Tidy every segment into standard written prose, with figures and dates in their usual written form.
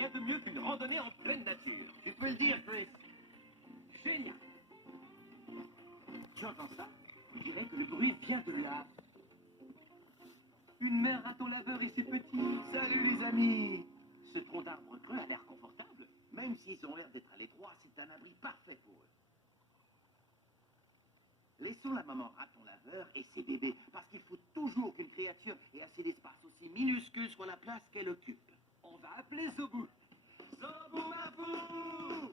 Rien de mieux qu'une randonnée en pleine nature. Tu peux le dire, Chris. Génial. Tu entends ça? Je dirais que le bruit vient de là. Une mère raton laveur et ses petits. Salut les amis! Ce tronc d'arbre creux a l'air confortable. Même s'ils ont l'air d'être à l'étroit, c'est un abri parfait pour eux. Laissons la maman raton laveur et ses bébés, parce qu'il faut toujours qu'une créature ait assez d'espace aussi minuscule soit la place qu'elle occupe. On va appeler Zobu. Zobou-mabou!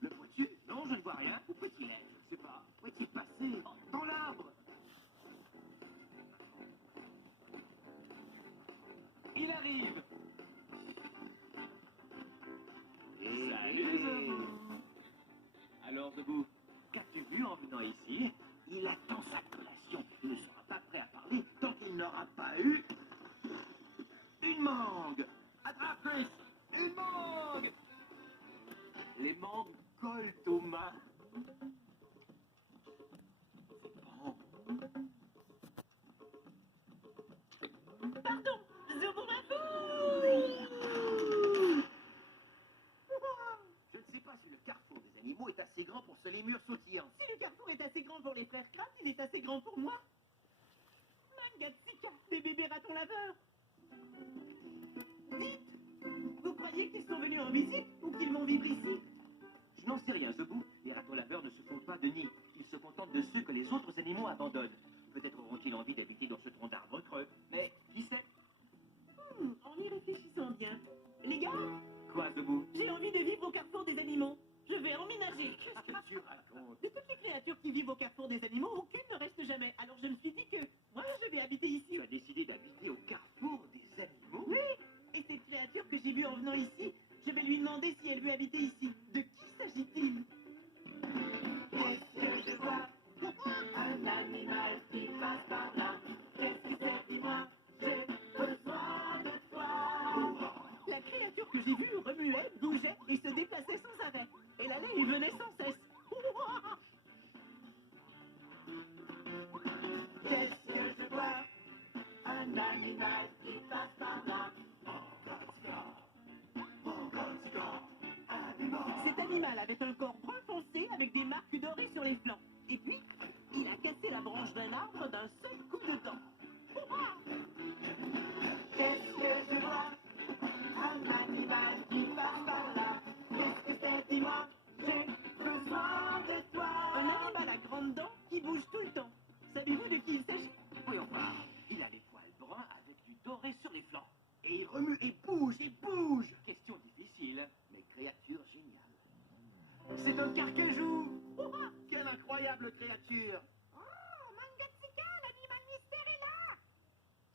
Le vois-tu? Non, je ne vois rien. Où peut-il être? Je ne sais pas. Où est-il passé? Dans l'arbre. Il arrive. Salut, Zobu. Alors, Zobu, qu'as-tu vu en venant ici? Il attend sa collation. Il ne sera pas prêt à parler tant qu'il n'aura pas eu une mangue. Attrape, Chris! Une mangue. Les mangues collent aux mains. Pardon, Zobu-mabou! Je ne sais pas si le carrefour des animaux est assez grand pour ce lémur sautillant. Si le carrefour est assez grand pour les frères Kratt, il est assez grand pour moi. Mangatsika, des bébés ratons laveurs. Dites, vous croyez qu'ils sont venus en visite ou qu'ils vont vivre ici? Je n'en sais rien, Zobu. Les ratons laveurs ne se font pas de nid. Ils se contentent de ceux que les autres animaux abandonnent. Peut-être auront-ils envie d'habiter dans ce tronc d'arbre creux. Mais qui sait? En y réfléchissant bien. Les gars, Quoi, Zobu? j'ai envie de vivre au carrefour des animaux. Je vais emménager. Qu'est-ce que tu racontes? De toutes les créatures qui vivent au carrefour des animaux, aucune ne reste jamais. Alors je me suis dit que moi, je vais habiter ici. Tu as décidé d'habiter au carrefour des animaux? Oui, et cette créature que j'ai vue en venant ici, je vais lui demander si elle veut habiter ici. De qui s'agit-il? Qu'est-ce que je vois? Un animal qui passe par là. Qu'est-ce que c'est? Dis-moi, j'ai besoin de toi. La créature que j'ai vue remuait, bougeait et se déplaçait sans arrêt. Elle allait et venait sans cesse. Qu'est-ce que je vois? Un animal qui passe par là. Cet animal avait un corps brun foncé avec des marques dorées sur les flancs. Et puis, il a cassé la branche d'un arbre d'un seul coup de dent. Qu'est-ce que je vois? Un animal qui passe par là. Qu'est-ce que c'est? Dis-moi, j'ai besoin de toi. Un animal à grandes dents qui bouge tout le temps. Savez-vous de qui il s'agit? Voyons voir. Il a les poils bruns avec du doré sur les flancs. Et il remue et bouge et bouge! Question difficile. Mais créature géniale. C'est un carcajou. Quelle incroyable créature! Oh, Mangatsika, l'animal mystère est là.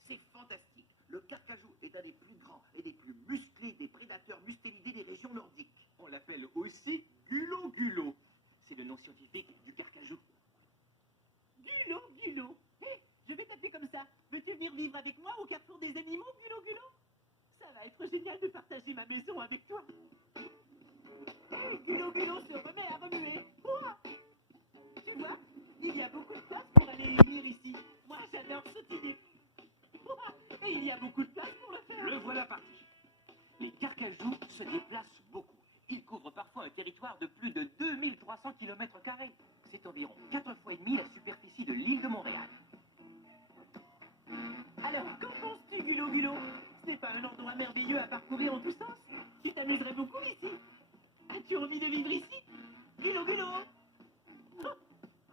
C'est fantastique. Le carcajou est un des plus grands et des plus musclés des prédateurs mustélidés des régions nordiques. On l'appelle aussi gulo-gulo. C'est le nom scientifique du carcajou. Gulo, Gulo. Hé, je vais t'appeler comme ça. Veux-tu venir vivre avec moi au carrefour des animaux, Gulo, Gulo? Ça va être génial de partager ma maison avec toi. Hé, Gulo, Gulo se remet à remuer. Ouah. Tu vois, il y a beaucoup de place pour aller et venir ici. Moi, j'adore sautiller. Ouah. Et il y a beaucoup de place pour le faire. Le voilà parti. Les carcajous se déplacent beaucoup. Ils couvrent parfois un territoire de plus de 2300 km². C'est environ 4 fois et demi la superficie de l'île de Montréal. Alors, qu'en penses-tu, Gulo, Gulo? Ce n'est pas un endroit merveilleux à parcourir en tous sens? Tu t'amuserais beaucoup ici. As-tu envie de vivre ici? Gulo, Gulo! Oh,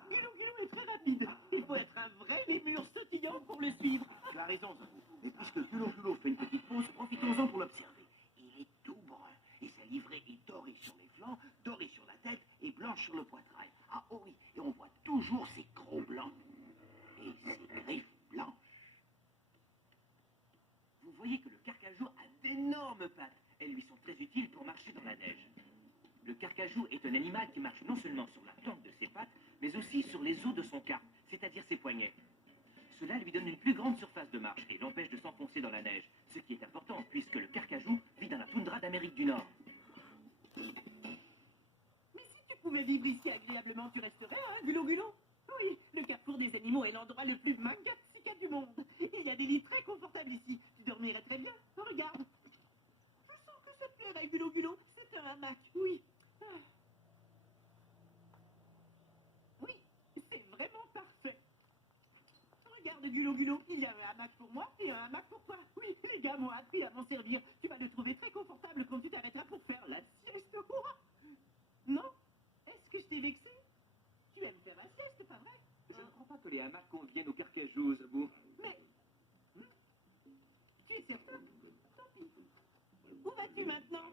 Gulo, Gulo est très rapide. Il faut être un vrai lémur sautillant pour le suivre. Tu as raison, Zobu. Mais puisque Gulo fait une petite pause, profitons-en pour l'observer. Il est tout brun. Et sa livrée est dorée sur les flancs, dorée sur la tête et blanche sur le poitrail. Ah oh oui, et on voit toujours ses crocs blancs. Et ses griffes blanches. Vous voyez que le carcajou a d'énormes pattes. Elles lui sont très utiles pour marcher dans la neige. Le carcajou est un animal qui marche non seulement sur la plante de ses pattes, mais aussi sur les os de son carpe, c'est-à-dire ses poignets. Cela lui donne une plus grande surface de marche et l'empêche de s'enfoncer dans la neige, ce qui est important puisque le carcajou vit dans la toundra d'Amérique du Nord. Mais si tu pouvais vivre ici agréablement, tu resterais, hein, Gulo, Gulo? Oui, le carrefour des animaux est l'endroit le plus mangatsika du monde. Il y a des lits très confortables ici. Tu dormirais très bien. Regarde. Je sens que cette verrai, Gulo Gulo, c'est un hamac, oui. Ah. Oui, c'est vraiment parfait. Regarde, Gulo Gulo, il y a un hamac pour moi et un hamac pour toi. Oui, les gars m'ont appris à m'en servir. Tu vas le trouver très confortable quand tu t'arrêteras pour faire la sieste. Non? Est-ce que je t'ai vexé? Tu aimes faire la sieste, pas vrai? Je ne crois pas que les hamacs conviennent aux carcajous, Zabou. Mais... Tu es certain? Tant pis. Où vas-tu maintenant?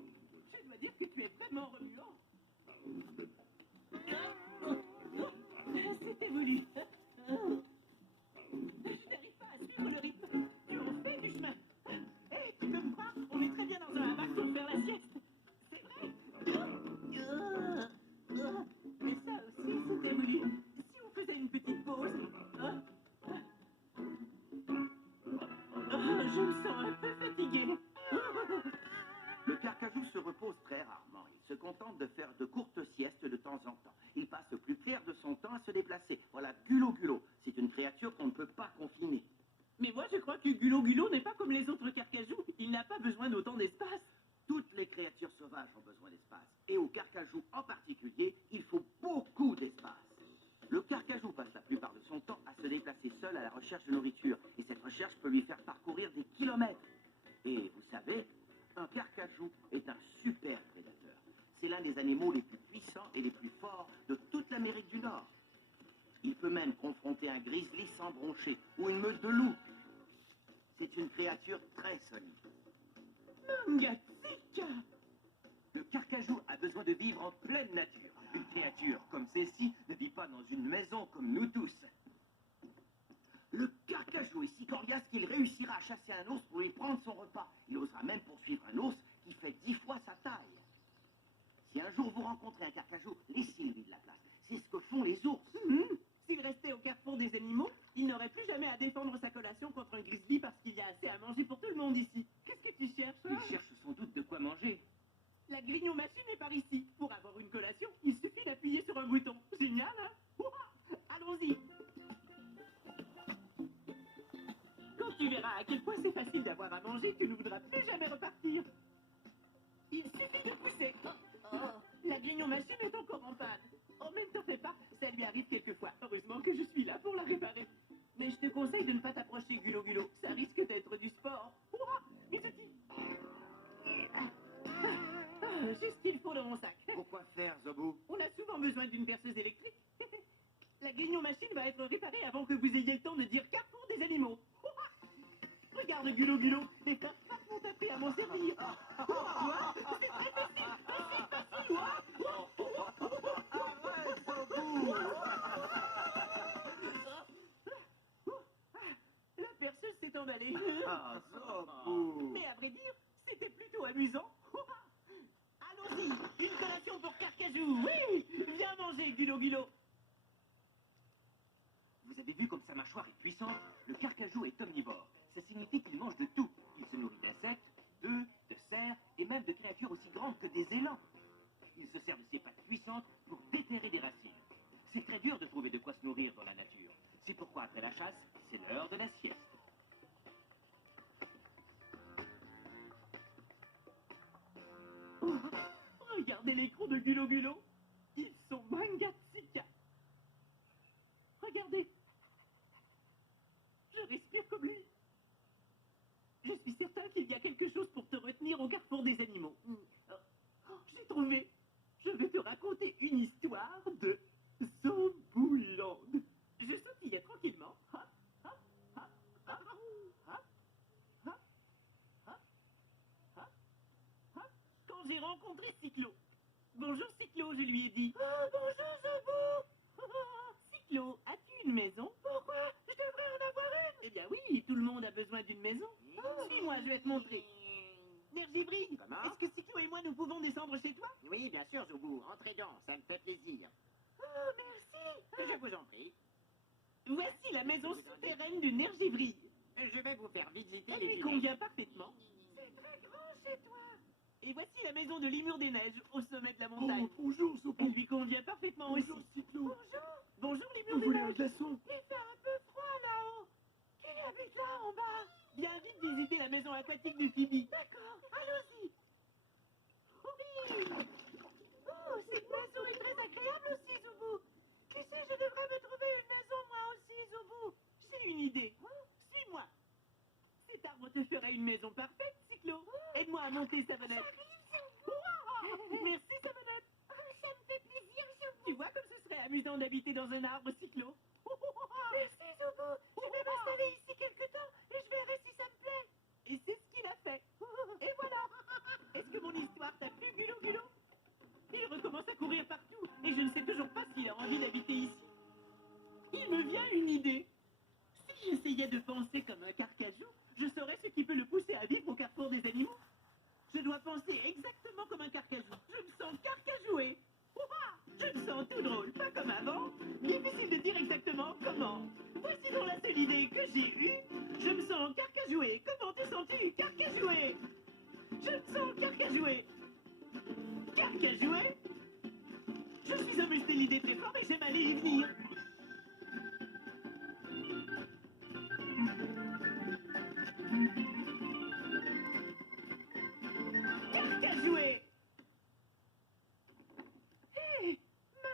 Je dois dire que tu es vraiment remuant. C'était voulu. Je n'arrive pas à suivre le rythme. Tu en fais du chemin. Hé, tu peux me croire? On est très bien dans un hamac pour faire la sieste. C'est vrai. Mais ça aussi, c'était voulu. Si on faisait une petite pause. Je me sens un peu fatiguée. Le carcajou se repose très rarement. Il se contente de faire de courtes siestes de temps en temps. Il passe le plus clair de son temps à se déplacer. Voilà, Gulo Gulo. C'est une créature qu'on ne peut pas confiner. Mais moi, je crois que Gulo Gulo n'est pas comme les autres carcajous. Il n'a pas besoin d'autant d'espace. Toutes les créatures sauvages ont besoin d'espace. Et au carcajou en particulier, il faut beaucoup d'espace. Le carcajou passe la plupart de son temps à se déplacer seul à la recherche de nourriture. Et cette recherche peut lui faire parcourir des kilomètres. Et vous savez, un carcajou est un super prédateur. C'est l'un des animaux les plus puissants et les plus forts de toute l'Amérique du Nord. Il peut même confronter un grizzly sans broncher ou une meute de loups. C'est une créature très solide. Mangatsika! Le carcajou a besoin de vivre en pleine nature. Une créature comme celle-ci ne vit pas dans une maison comme nous tous. Le carcajou est si coriace qu'il réussira à chasser un ours pour lui prendre son repas. Il osera même poursuivre un ours qui fait 10 fois sa taille. Si un jour vous rencontrez un carcajou, laissez-lui de la place. C'est ce que font les ours. S'il restait au carrefour des animaux, il n'aurait plus jamais à défendre sa collation contre un grizzly parce qu'il y a assez à manger pour tout le monde ici. Qu'est-ce que tu cherches? Il cherche sans doute de quoi manger. La grignon-machine est par ici. Pour avoir une collation, il suffit d'appuyer sur un bouton. Génial, hein? Ouah, allons-y. Quand tu verras à quel point c'est facile d'avoir à manger, tu ne voudras plus jamais repartir. Il suffit de pousser. La grignon-machine est encore en panne. Oh, mais ne t'en fais pas, ça lui arrive quelquefois. Heureusement que je suis là pour la réparer. Mais je te conseille de ne pas t'approcher, Gulo Gulo. Ça risque d'être du sport. Ouah, Mitsuki. Juste ce qu'il faut dans mon sac. Pourquoi faire, Zabou? On a souvent besoin d'une perceuse électrique. La grignon-machine va être réparée avant que vous ayez le temps de dire carrefour des animaux. Ouah. Regarde, Gulo Gulo, et ta frappe m'ont appris à m'en servir. Ouah, c'est très facile, c'est facile. La perceuse s'est emballée. Ah, Zabou! Mais à vrai dire, c'était plutôt amusant. Allons-y, une collation pour carcajou. Oui, viens manger, Gulo Gulo. Vous avez vu comme sa mâchoire est puissante? Le carcajou est omnivore. Ça signifie qu'il mange de tout. Il se nourrit d'insectes, d'œufs, de cerfs et même de créatures aussi grandes que des élans. Il se sert de ses pattes puissantes pour déterrer des racines. C'est très dur de trouver de quoi se nourrir dans la nature. C'est pourquoi après la chasse, c'est l'heure de la sieste. Oh, regardez les crocs de Gulo Gulo. Ils sont Mangatsika. Regardez. Je respire comme lui. Je suis certain qu'il y a quelque chose pour te retenir au carrefour des animaux. J'ai trouvé. Je vais te raconter une histoire de Zombouland. Je sautillais tranquillement. Quand j'ai rencontré Cyclo. Bonjour Cyclo, je lui ai dit. Oh, bonjour Zombou. Cyclo, as-tu une maison? Pourquoi? Je devrais en avoir une. Eh bien oui, tout le monde a besoin d'une maison. Suis-moi, je vais te montrer. Nergibri, Comment? est-ce que Cyclo et moi nous pouvons descendre chez toi? Oui, bien sûr, Zoubou. Entrez donc, ça me fait plaisir. Oh, merci. Je vous en prie. Voici la maison souterraine du Nergibri. Je vais vous faire visiter Elle les lui dîners. convient parfaitement. C'est très grand chez toi. Et voici la maison de Limur des Neiges, au sommet de la montagne. Bonjour, Elle lui convient parfaitement aussi. Cyclo. Bonjour. Bonjour Limur Vous des voulez un Neiges. glaçon? Il fait un peu froid là-haut. Qui habite là en bas? Viens vite visiter la maison aquatique de Phoebe. D'accord, allons-y. ensemble aussi, Zoubou. Qui sait, je devrais me trouver une maison moi aussi, Zoubou. J'ai une idée. Suis-moi. Cet arbre te ferait une maison parfaite, Cyclo. Aide-moi à monter, Savonnette. Merci, Savonnette. Ça me fait plaisir, Zoubou. Tu vois comme ce serait amusant d'habiter dans un arbre, Cyclo. Merci, Zoubou. Je vais m'installer ici quelque temps et je verrai si ça me plaît. Et c'est ce qu'il a fait. Et voilà. Est-ce que mon histoire t'a plu, Gulo Gulo? Il recommence à courir partout et je ne sais toujours pas s'il a envie d'habiter ici. Il me vient une idée. Si j'essayais de penser comme un carcajou, je saurais ce qui peut le pousser à vivre au carrefour des animaux. Je dois penser exactement comme un carcajou. Je me sens carcajoué. Ouah, je me sens tout drôle, pas comme avant. Difficile de dire exactement comment. Voici donc la seule idée que j'ai eue. Je me sens carcajoué. Comment te sens-tu, carcajoué? Je me sens carcajoué. Carcajoué? Je suis un musté l'idée très fort et j'aime aller y venir. Carcajoué! Hé,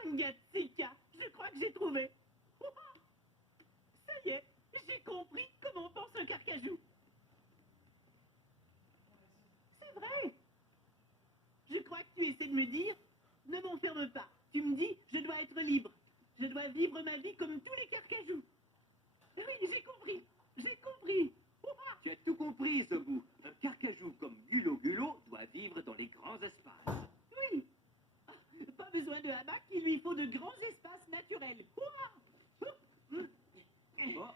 Mangatsika, je crois que j'ai trouvé. Ouah, ça y est, j'ai compris comment pense un carcajou. C'est vrai. Je crois que tu essaies de me dire, ne m'enferme pas. Tu me dis, je dois être libre. Je dois vivre ma vie comme tous les carcajous. Oui, j'ai compris. J'ai compris. Ouah. Tu as tout compris, Zobou. Un carcajou comme Gulo Gulo doit vivre dans les grands espaces. Oui. Ah, pas besoin de hamac, il lui faut de grands espaces naturels. Ouah. Bon,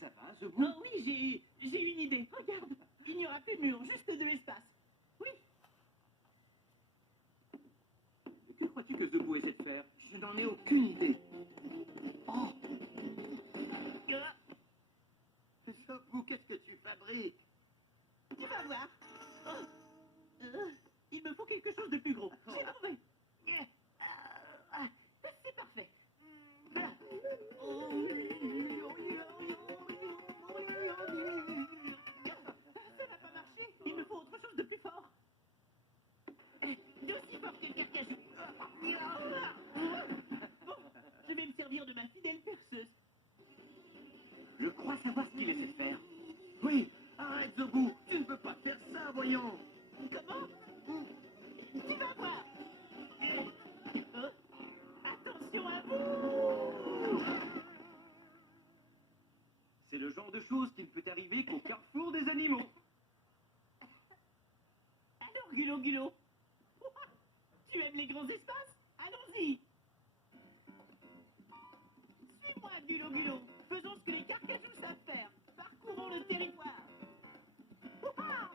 ça va, Zobou? Oh oui, j'ai une idée. Regarde, il n'y aura plus de mur, juste deux espaces. Oui. Que crois-tu que Zobou essaie de faire? Je n'en ai aucune idée. Oh, Ah, Zobou, qu'est-ce que tu fabriques? tu vas voir. Oh. Il me faut quelque chose de plus gros. J'ai trouvé. C'est parfait. Ça n'a pas marché. Il me faut autre chose de plus fort. D'aussi fort que le carcajou. Bon, je vais me servir de ma fidèle perceuse. Je crois savoir ce qu'il essaie de faire. Oui, arrête, Zobou, tu ne peux pas faire ça, voyons. Comment? Tu vas voir. Attention à vous. C'est le genre de choses qui ne peut arriver qu'au carrefour des animaux. Alors, Gulo Gulo, tu aimes les grands espaces? Allons-y. Suis-moi, Gulo Gulo. Faisons ce que les carcajous savent faire. Parcourons le territoire. Ouah.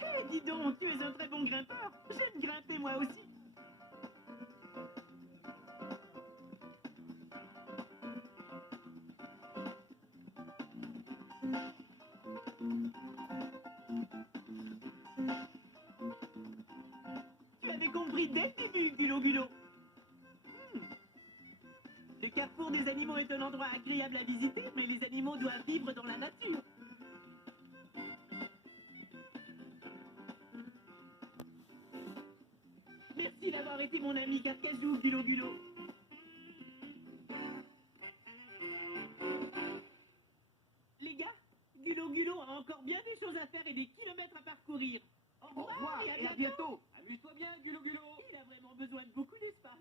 Hé, dis donc, tu es un très bon grimpeur. J'aime grimper moi aussi. Tu avais compris dès le début, Gulo Gulo. Le carrefour des animaux est un endroit agréable à visiter, mais les animaux doivent vivre dans la nature. Merci d'avoir été mon ami carcajou, Gulo Gulo. Les gars, Gulo Gulo a encore bien des choses à faire et des kilomètres à parcourir. Au Au revoir et à bientôt. Amuse-toi bien, Gulo Gulo. Il a vraiment besoin de beaucoup d'espace.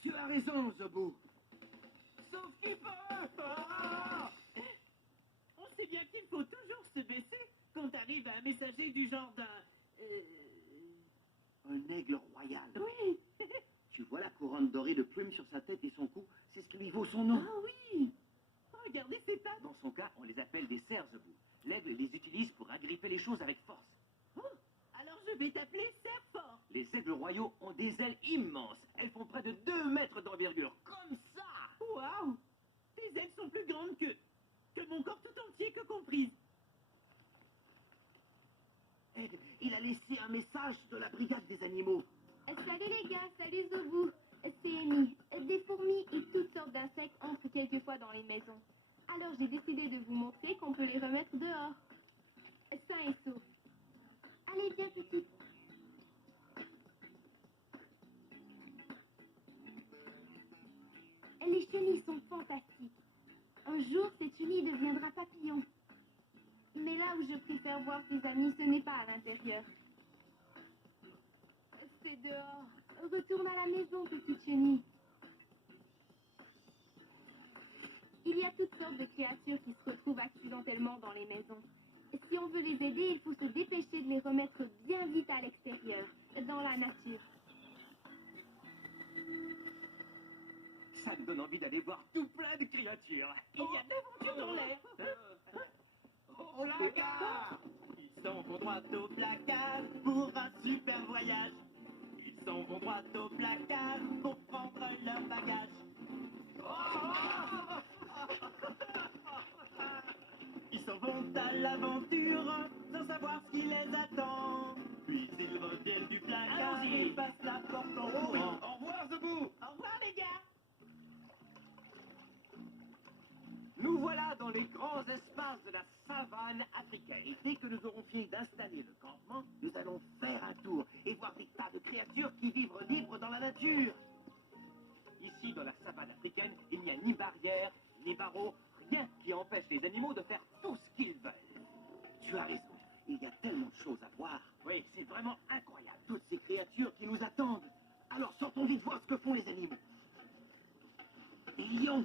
Tu as raison, Zobou. Sauf qu'il peut... Ah. On sait bien qu'il faut toujours se baisser quand arrive un messager du genre d'un... Un aigle royal. Oui. Tu vois la couronne dorée de plumes sur sa tête et son cou? C'est ce qui lui vaut son nom. Ah oui. Regardez ses pattes. Dans son cas, on les appelle des cerfs, Zobou. L'aigle les utilise pour agripper les choses avec force. Oh, alors je vais t'appeler Serre-Fort. Les aigles royaux ont des ailes immenses. Elles font près de 2 mètres d'envergure. Comme ça. Waouh. Tes ailes sont plus grandes que mon corps tout entier que comprise. Eh, il a laissé un message de la brigade des animaux. Salut les gars, salut Zoubou. C'est Amy. Des fourmis et toutes sortes d'insectes entrent quelquefois dans les maisons. Alors j'ai décidé de vous montrer qu'on peut les remettre dehors. sains et saufs. Allez, viens, petite. Les chenilles sont fantastiques. Un jour, cette chenille deviendra papillon. Mais là où je préfère voir tes amis, ce n'est pas à l'intérieur. C'est dehors. Retourne à la maison, petite chenille. Il y a toutes sortes de créatures qui se retrouvent accidentellement dans les maisons. Si on veut les aider, il faut se dépêcher de les remettre bien vite à l'extérieur, dans la nature. Ça me donne envie d'aller voir tout plein de créatures. Il y a de l'aventure dans l'air. Au placard! Ils s'en vont droit au placard pour un super voyage. Ils s'en vont droit au placard pour prendre leur bagage. Ils s'en vont à l'aventure sans savoir ce qui les attend. Puis ils reviennent du placard et passent la porte en courant. Au revoir, Zobou. Au revoir les gars. Nous voilà dans les grands espaces de la savane africaine. Et dès que nous aurons fini d'installer le campement, nous allons faire un tour et voir des tas de créatures qui vivent libres dans la nature. Ici, dans la savane africaine, il n'y a ni barrière, ni barreaux, rien qui empêche les animaux de faire tout ce qu'ils veulent. Tu as raison, il y a tellement de choses à voir. Oui, c'est vraiment incroyable. Toutes ces créatures qui nous attendent. Alors sortons vite voir ce que font les animaux. Des lions.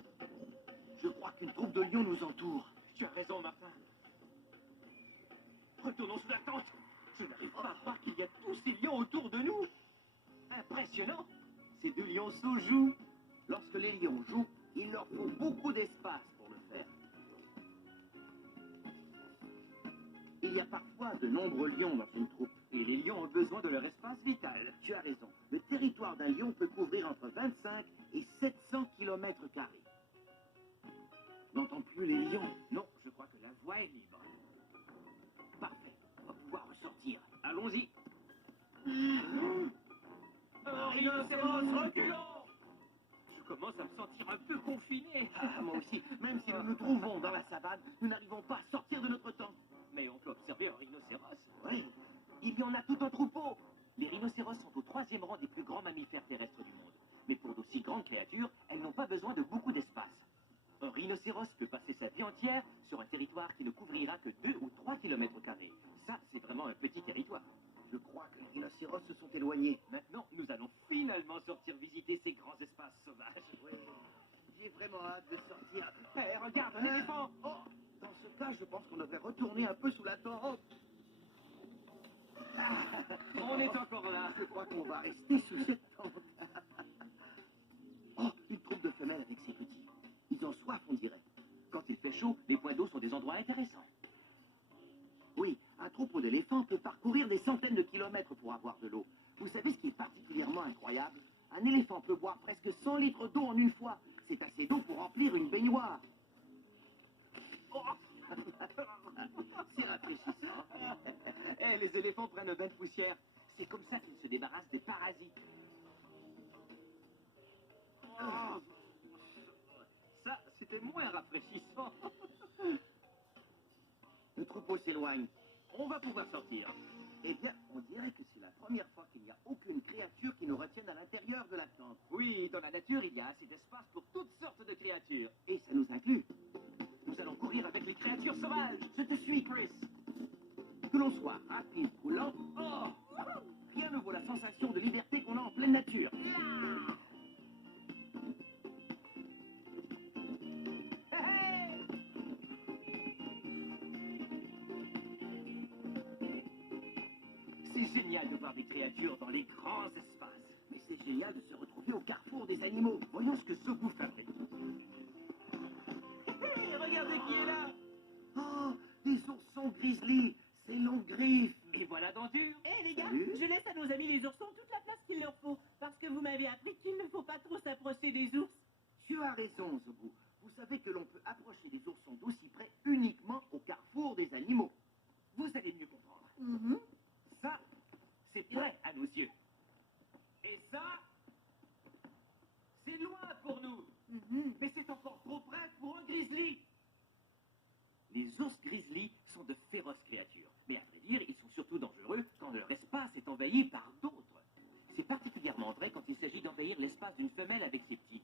Je crois qu'une troupe de lions nous entoure. Tu as raison, Martin. Retournons sous la tente. Je n'arrive pas à croire qu'il y a tous ces lions autour de nous. Impressionnant. Ces deux lionceaux jouent. Lorsque les lions jouent, il leur faut beaucoup d'espace pour le faire. Il y a parfois de nombreux lions dans une troupe. Et les lions ont besoin de leur espace vital. Tu as raison. Le territoire d'un lion peut couvrir entre 25 et 700 km². N'entends plus les lions? Non, je crois que la voie est libre. Parfait. On va pouvoir ressortir. Allons-y. Un rhinocéros reculant. Je commence à me sentir un peu confiné. Ah, moi aussi. Même si nous nous trouvons dans la savane, nous n'arrivons pas à sortir de notre temps. Mais on peut observer un rhinocéros. Oui, il y en a tout un troupeau. Les rhinocéros sont au 3e rang des plus grands mammifères terrestres du monde. Mais pour d'aussi grandes créatures, elles n'ont pas besoin de beaucoup d'espace. Un rhinocéros peut passer sa vie entière sur un territoire qui ne couvrira que 2 ou 3 km². Ça, c'est vraiment un petit territoire. Je crois que les rhinocéros se sont éloignés. Maintenant, nous allons finalement sortir visiter ces grands espaces sauvages. Oui, j'ai vraiment hâte de sortir. Hé, regarde, un éléphant. Oh, dans ce cas, je pense qu'on devrait retourner un peu sous la tente. On est encore là. Je crois qu'on va rester sous cette tente. Oh, une troupe de femelles avec ses petits. Ils ont soif, on dirait. Quand il fait chaud, les points d'eau sont des endroits intéressants. Oui, un troupeau d'éléphants peut parcourir des centaines de kilomètres pour avoir de l'eau. Vous savez ce qui est particulièrement incroyable? Un éléphant peut boire presque 100 litres d'eau en une fois. C'est assez d'eau pour remplir une baignoire. Oh c'est rafraîchissant. Eh, les éléphants prennent un bain de poussière. C'est comme ça qu'ils se débarrassent des parasites. Oh. Ça, c'était moins rafraîchissant. Le troupeau s'éloigne. On va pouvoir sortir. Eh bien, on dirait que c'est la première fois qu'il n'y a aucune créature qui nous retienne à l'intérieur de la tente. Oui, dans la nature, il y a assez d'espace pour toutes sortes de créatures. Et ça nous inclut. Nous allons courir avec les créatures sauvages. Je te suis, Chris. Que l'on soit rapide ou lent, oh, rien ne vaut la sensation de liberté qu'on a en pleine nature. C'est génial de voir des créatures dans les grands espaces. Mais c'est génial de se retrouver au carrefour des animaux. Voyons ce que Zobou fabrique. Hey, regardez qui est là. Oh, des oursons grizzly, ces longues griffes. Et voilà Denture. Eh les gars, Salut. je laisse à nos amis les oursons toute la place qu'il leur faut. Parce que vous m'avez appris qu'il ne faut pas trop s'approcher des ours. Tu as raison, Zobou. Vous savez que l'on peut approcher des oursons d'aussi près uniquement au carrefour des animaux. Vous allez mieux comprendre. Ça, c'est près à nos yeux. Et ça, c'est loin pour nous. Mais c'est encore trop près pour un grizzly. Les ours grizzly sont de féroces créatures. croise une femelle avec ses petits.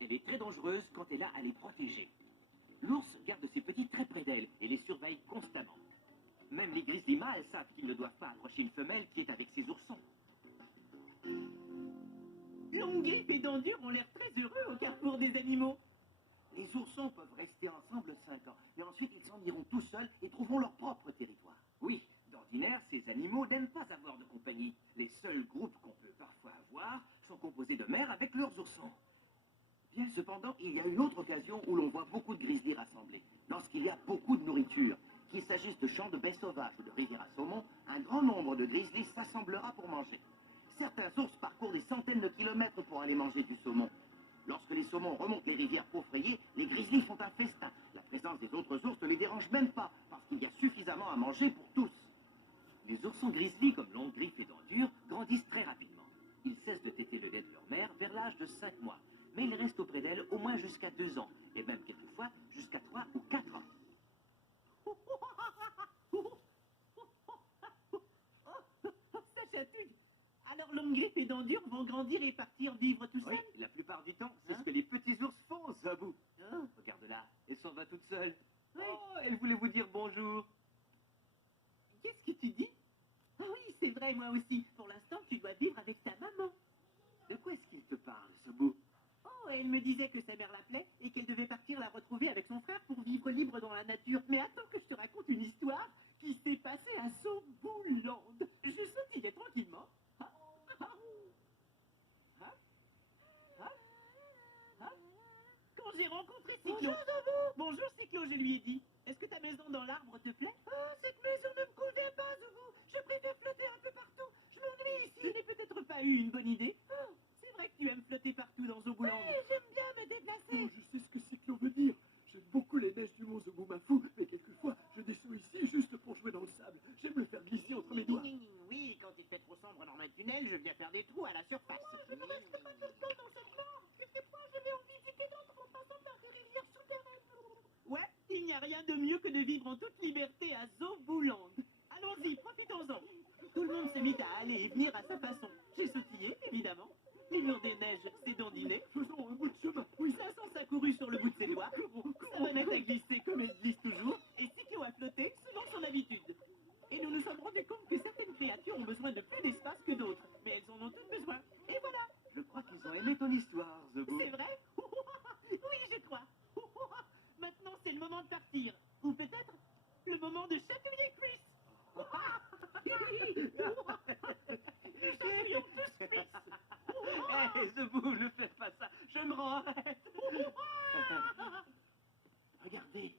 Elle est très dangereuse quand elle a à les protéger. L'ours garde ses petits très près d'elle et les surveille constamment. Même les grizzlies mâles savent qu'ils ne doivent pas approcher une femelle qui est avec ses oursons. Longuif et Dendur ont l'air très heureux au carrefour des animaux. Les oursons peuvent rester ensemble 5 ans, et ensuite ils s'en iront tout seuls et trouveront leur propre territoire. Oui, d'ordinaire, ces animaux n'aiment pas avoir de compagnie. Les seuls groupes qu'on peut parfois avoir sont composés de mères avec leurs oursons. Bien, cependant, il y a une autre occasion où l'on voit beaucoup de grizzlies rassemblés, lorsqu'il y a beaucoup de nourriture. Qu'il s'agisse de champs de baies sauvages ou de rivières à saumon, un grand nombre de grizzlies s'assemblera pour manger. Certains ours parcourent des centaines de kilomètres pour aller manger du saumon. Lorsque les saumons remontent les rivières pour frayer, les grizzlies font un festin. La présence des autres ours ne les dérange même pas, parce qu'il y a suffisamment à manger pour tous. Les oursons grizzlies, comme Longriffe et Dendur, grandissent très rapidement. Ils cessent de téter le lait de leur mère vers l'âge de 5 mois, mais ils restent auprès d'elle au moins jusqu'à 2 ans, et même quelquefois jusqu'à 3 ou 4 ans. Ça chatouille. Alors Longriffe et Dendur vont grandir et partir vivre tout Oui, seuls. la plupart du temps, c'est Hein? ce que les petits ours font, Zabou. Hein? Regarde-la, elle s'en va toute seule. Oui. Oh, elle voulait vous dire bonjour. Qu'est-ce que tu dis? Ah oui, c'est vrai, moi aussi. Pour l'instant, tu dois vivre avec ta maman. De quoi est-ce qu'il te parle, Zabou? Oh, elle me disait que sa mère l'appelait et qu'elle devait partir la retrouver avec son frère pour vivre libre dans la nature. Mais attends que je te raconte une histoire qui s'est passée à Zobouland. Je sautillais tranquillement. Ah, ah, ah, ah, ah. Quand j'ai rencontré Cyclo... Bonjour, Zobo. Bonjour, Cyclo, je lui ai dit. Est-ce que ta maison dans l'arbre te plaît? Oh, cette maison ne me convient pas, Zobo. Je préfère flotter un peu partout. Je m'ennuie ici. Je n'ai peut-être pas eu une bonne idée. Oh, c'est vrai que tu aimes flotter partout dans Zobouland. Oui, j'aime bien me déplacer. Je sais ce que Cyclo veut dire. J'aime beaucoup les neiges du mont Zoboumafou, mais quelquefois, je descends ici juste pour jouer dans le sable. J'aime le faire glisser entre mes doigts. Oui, quand il fait trop sombre dans un tunnel, je viens faire des trous à la surface. Je ne reste pas tout le temps dans cette mort. Quelquefois, je vais en visiter d'autres en passant par des rivières souterraines. Ouais, il n'y a rien de mieux que de vivre en toute liberté à Zobouland. Allons-y, profitons-en. Tout le monde s'est mis à aller et venir à sa façon. J'ai sautillé, évidemment. Les murs des neiges s'est dandiné. Faisons un bout de chemin. Oui, Vincent a couru sur le bout de ses doigts. Savannette a glissé comme elle glisse toujours. Et Cyclo a flotté selon son habitude. Et nous nous sommes rendus compte que certaines créatures ont besoin de plus d'espace que d'autres. Mais elles en ont toutes besoin. Et voilà. Je crois qu'ils ont aimé ton histoire, Zabou. C'est vrai? Oui, je crois. Maintenant, c'est le moment de partir. Ou peut-être le moment de chatouiller Chris. Nous chatouillons tous Chris. Hé, Zabou, ne fais pas ça. Je me rends, arrête. Regardez,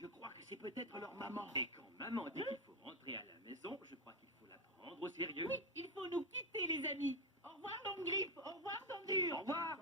je crois que c'est peut-être leur maman. Et quand maman dit qu'il faut rentrer à la maison, je crois qu'il faut la prendre au sérieux. Oui, il faut nous quitter, les amis. Au revoir, Longriffe. Au revoir, Dendur. Au revoir.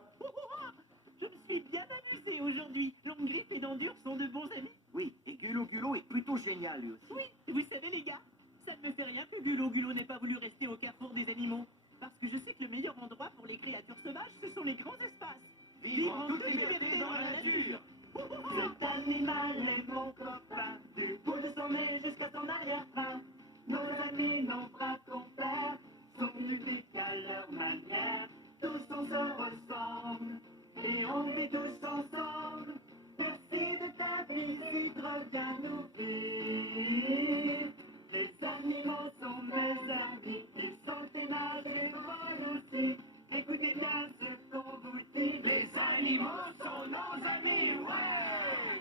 Je me suis bien amusé aujourd'hui. Longriffe et Dendur sont de bons amis. Oui, et Gulo est plutôt génial lui aussi. Oui, vous savez, les gars, ça ne me fait rien que Gulo n'ait pas voulu rester au carrefour des animaux. Parce que je sais que le meilleur endroit pour les créatures sauvages, ce sont les grands espaces. Vivre en toute liberté dans la nature. Cet animal est mon copain, du bout de son nez jusqu'à son arrière-train. Nos amis, nos bras compères, sont uniques à leur manière. Tous on se ressemble, et on vit tous ensemble. Merci de ta visite, reviens nous vivre. Les animaux sont mes amis, ils sont aimables et drôles aussi. Écoutez bien ce qu'on vous dit, les animaux sont nos amis, ouais!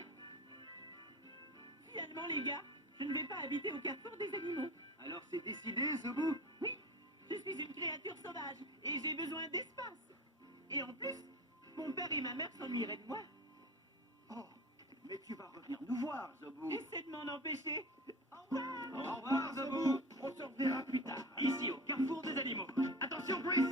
Finalement, les gars, je ne vais pas habiter au carrefour des animaux. Alors c'est décidé, Zabou? Oui, je suis une créature sauvage et j'ai besoin d'espace. Et en plus, mon père et ma mère s'ennuieraient de moi. Oh, mais tu vas revenir nous voir, Zobou. Essaie de m'en empêcher. Au revoir! Au revoir, Zabou. On se reverra plus tard. Ici, au carrefour des animaux. Attention, Chris.